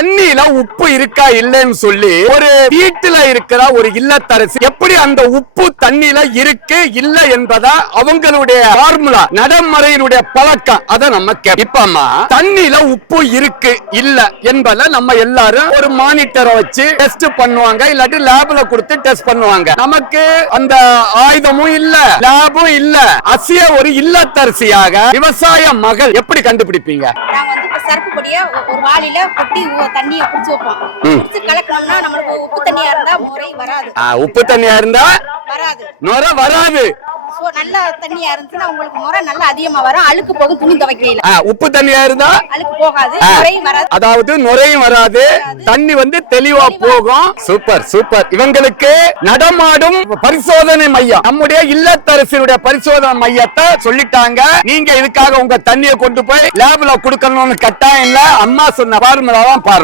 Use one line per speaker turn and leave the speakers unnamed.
தண்ணியில உப்பு இருக்கா இல்லைன்னு சொல்லி ஒரு வீட்டுல இருக்கிற ஒரு இல்லத்தரசி எப்படி அந்த உப்பு தண்ணியில இருக்கு இல்ல என்பதா அவங்களுடைய ஃபார்முலா நடைமுறையினுடைய பழக்கம். அதை நம்ம கே- இப்ப தண்ணியில உப்பு இருக்கு இல்ல என்பதை நம்ம எல்லாரும் ஒரு மானிட்டரை வச்சு டெஸ்ட் பண்ணுவாங்க இல்லாட்டி லேப்ல கொடுத்து டெஸ்ட் பண்ணுவாங்க. நமக்கு அந்த ஆயுதமும் இல்ல லேபும் இல்ல. அசிய ஒரு இல்லத்தரசியாக விவசாய மகள் எப்படி கண்டுபிடிப்பீங்க?
சரக்கு பொடிய ஒரு வாளியில கொட்டி தண்ணிய குடிச்சு வைப்போம். குடிச்சு கலக்கணும்னா நம்மளுக்கு உப்பு தண்ணியா இருந்தா முறை வராது.
உப்பு தண்ணியா இருந்தா
வராது.
நுர வராது.
நல்ல தண்ணியா இருந்துச்சுன்னா உங்களுக்கு முறை நல்லா அதிகமா வரும். அழுக்கு போகும் துணி துவைக்கையில
ஆ, உப்பு தண்ணியா இருந்தா
அழுக்கு போகாது முறையும் வராது.
அதாவது நுரையும் வராது தண்ணி வந்து தெளிவா போகும். Super super. இவங்களுக்கு நடமாடும் பரிசோதனை மையம். நம்முடைய இல்லத்தரசியுடைய பரிசோதனை மையத்தை சொல்லிட்டாங்க. நீங்க இதுக்காக உங்க தண்ணியை கொண்டு போய் லேப்ல கொடுக்கணும்னு கட்டாயம் இல்ல. அம்மா சொன்ன பார்முலாவும் பார்வை.